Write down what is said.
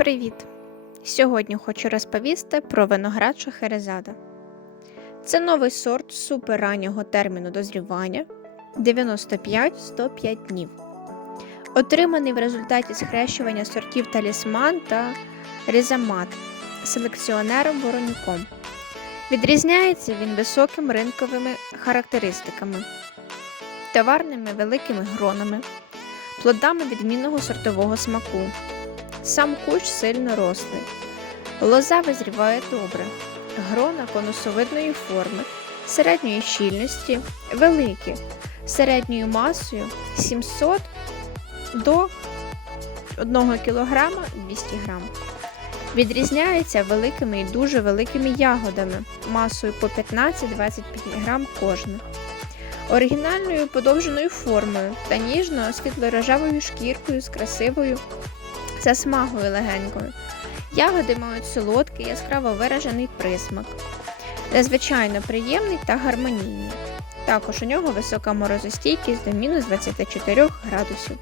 Привіт! Сьогодні хочу розповісти про виноград Шахерезада. Це новий сорт суперраннього терміну дозрівання 95-105 днів. Отриманий в результаті схрещування сортів талісман та різамат селекціонером Воронюком. Відрізняється він високими ринковими характеристиками, товарними великими гронами, плодами відмінного сортового смаку. Сам кущ сильно рослий. Лоза визріває добре. Грона конусовидної форми, середньої щільності, великі, середньою масою 700 до 1 кг 200 г. Відрізняється великими і дуже великими ягодами масою по 15-25 г кожна. Оригінальною подовженою формою та ніжно світло-рожевою шкіркою з красивою засмагою легенькою. Ягоди мають солодкий, яскраво виражений присмак, незвичайно приємний та гармонійний. Також у нього висока морозостійкість до мінус 24 градусів.